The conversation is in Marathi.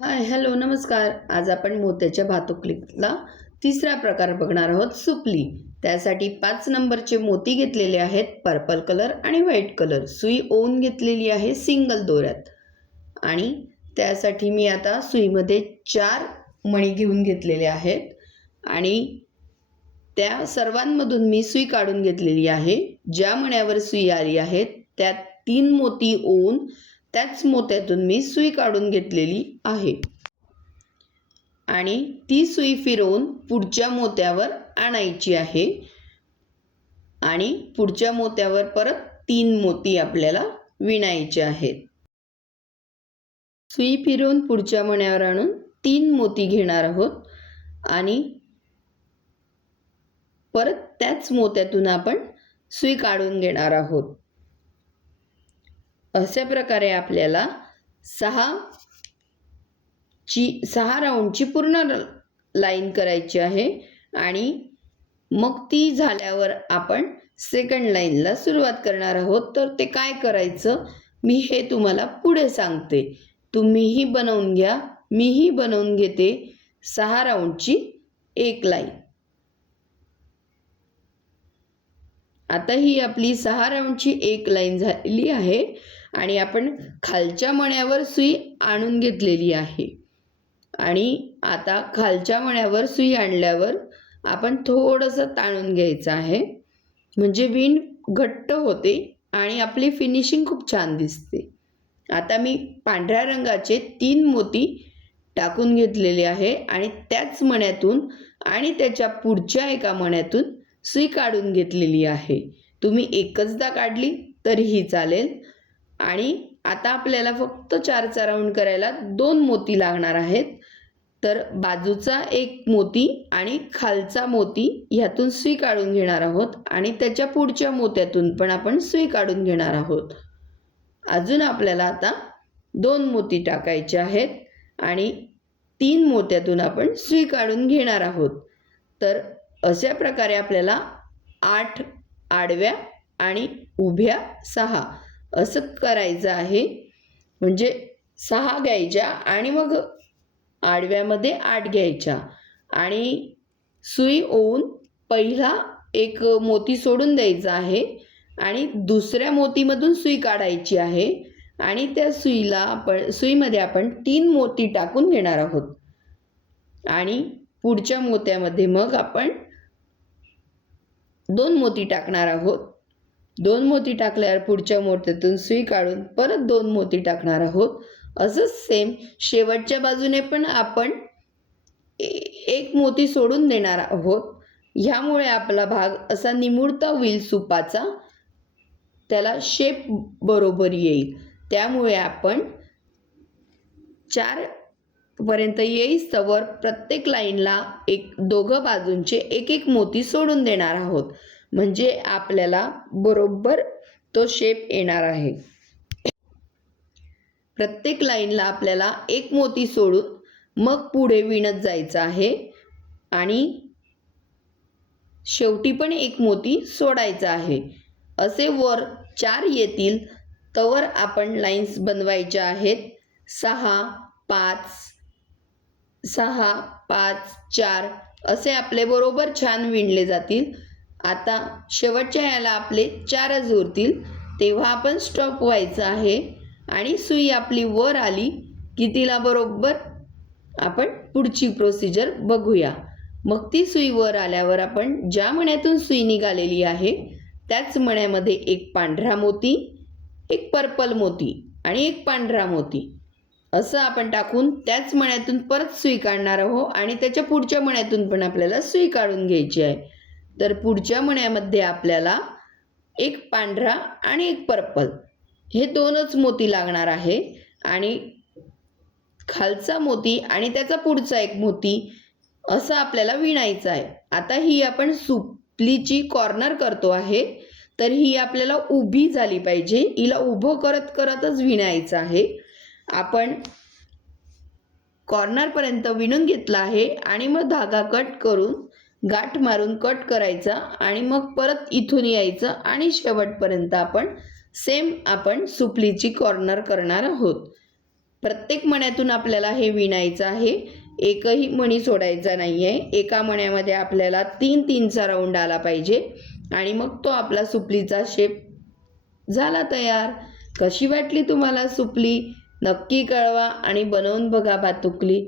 हाय, हॅलो, नमस्कार. आज आपण मोत्याच्या भातुकलीतला तिसरा प्रकार बघणार आहोत, सुपली. त्यासाठी 5 नंबरचे मोती घेतलेले आहेत, पर्पल कलर आणि व्हाईट कलर. सुई ओवून घेतलेली आहे सिंगल दोऱ्यात. आणि त्यासाठी मी आता सुईमध्ये 4 मणी घेऊन घेतलेले आहेत आणि त्या सर्वांमधून मी सुई काढून घेतलेली आहे. ज्या मण्यावर सुई आली आहे त्यात 3 मोती ओवून त्याच मोत्यातून मी सुई काढून घेतलेली आहे आणि ती सुई फिरवून पुढच्या मोत्यावर आणायची आहे आणि पुढच्या मोत्यावर परत 3 मोती आपल्याला विणायचे आहेत. सुई फिरवून पुढच्या मण्यावर आणून 3 मोती घेणार आहोत आणि परत त्याच मोत्यातून आपण सुई काढून घेणार आहोत. अशा प्रकारे आपल्याला 6 राऊंडची पूर्ण लाईन करायची आहे आणि मग ती झाल्यावर आपण सेकंड लाईनला सुरुवात करणार आहोत. तर ते काय करायचं मी हे तुम्हाला पुढे सांगते. तुम्हीही बनवून घ्या, मीही बनवून घेते 6 राऊंडची एक लाईन. आता ही आपली 6 राऊंडची एक लाईन झालेली आहे आणि आपण खालच्या मण्यावर सुई आणून घेतलेली आहे आणि आता खालच्या मण्यावर सुई आणल्यावर आपण थोडंसं ताणून घ्यायचं आहे, म्हणजे विण घट्ट होते आणि आपली फिनिशिंग खूप छान दिसते. आता मी पांढऱ्या रंगाचे 3 मोती टाकून घेतलेले आहे आणि त्याच मण्यातून आणि त्याच्या पुढच्या एका मण्यातून सुई काढून घेतलेली आहे. तुम्ही एकचदा काढली तरीही चालेल. आणि आता आपल्याला फक्त 4चा राऊंड करायला 2 मोती लागणार आहेत. तर बाजूचा एक मोती आणि खालचा मोती ह्यातून सुई काढून घेणार आहोत आणि त्याच्या पुढच्या मोत्यातून पण आपण सुई काढून घेणार आहोत. अजून आपल्याला आता 2 मोती टाकायचे आहेत आणि 3 मोत्यातून आपण सुई काढून घेणार आहोत. तर अशा प्रकारे आपल्याला 8 आडव्या आणि उभ्या 6 असं करायचं आहे. म्हणजे 6 घ्यायच्या आणि मग आडव्यामध्ये 8 घ्यायच्या आणि सुई ओवून पहिला एक मोती सोडून द्यायचा आहे आणि दुसऱ्या मोतीमधून सुई काढायची आहे आणि त्या सुईमध्ये आपण 3 मोती टाकून घेणार आहोत आणि पुढच्या मोत्यामध्ये मग आपण 2 मोती टाकणार आहोत. 2 मोती टाकल्यावर पुढच्या मोत्यातून सुई काढून परत 2 मोती टाकणार आहोत. असंच सेम शेवटच्या बाजूने पण आपण एक मोती सोडून देणार आहोत. ह्यामुळे आपला भाग असा निमुळता होईल सुपाचा, त्याला शेप बरोबर येईल. त्यामुळे आपण 4 पर्यंत येईस्तवर प्रत्येक लाईनला दोघं बाजूंचे एक मोती सोडून देणार आहोत, म्हणजे आपल्याला बरोबर तो शेप येणार आहे. प्रत्येक लाईनला आपल्याला एक मोती सोडून मग पुढे विणत जायचं आहे आणि शेवटी पण एक मोती सोडायचा आहे. असे वर 4 येतील तवर आपण लाईन्स बनवायच्या आहेत. 6, 5, 4 असे आपले बरोबर छान विणले जातील. आता शेवटच्या ह्याला आपले 4च उरतील, तेव्हा आपण स्टॉप व्हायचं आहे आणि सुई आपली वर आली की तिला बरोबर आपण पुढची प्रोसिजर बघूया. मग ती सुई वर आल्यावर आपण ज्या मण्यातून सुई निघालेली आहे त्याच मण्यामध्ये एक पांढरा मोती, एक पर्पल मोती आणि एक पांढरा मोती असं आपण टाकून त्याच मण्यातून परत सुई काढणार आहोत आणि त्याच्या पुढच्या मण्यातून पण आपल्याला सुई काढून घ्यायची आहे. तर पुढच्या मण्यामध्ये आपल्याला एक पांढरा आणि एक पर्पल हे 2च मोती लागणार आहे आणि खालचा मोती आणि त्याचा पुढचा एक मोती असं आपल्याला विणायचं आहे. आता ही आपण सुपलीची कॉर्नर करतो आहे, तर ही आपल्याला उभी झाली पाहिजे. हिला उभं करत करतच विणायचं आहे. आपण कॉर्नरपर्यंत विणून घेतला आहे आणि मग धागा कट करून गाठ मारून कट करायचा आणि मग परत इथून यायचं आणि शेवटपर्यंत आपण सुपलीची कॉर्नर करणार आहोत. प्रत्येक मण्यातून आपल्याला हे विणायचं आहे, एकही मणी सोडायचा नाही आहे. एका मण्यामध्ये आपल्याला 3-3चा राऊंड आला पाहिजे आणि मग तो आपला सुपलीचा शेप झाला तयार. कशी वाटली तुम्हाला सुपली? नक्की कळवा आणि बनवून बघा भातुकली.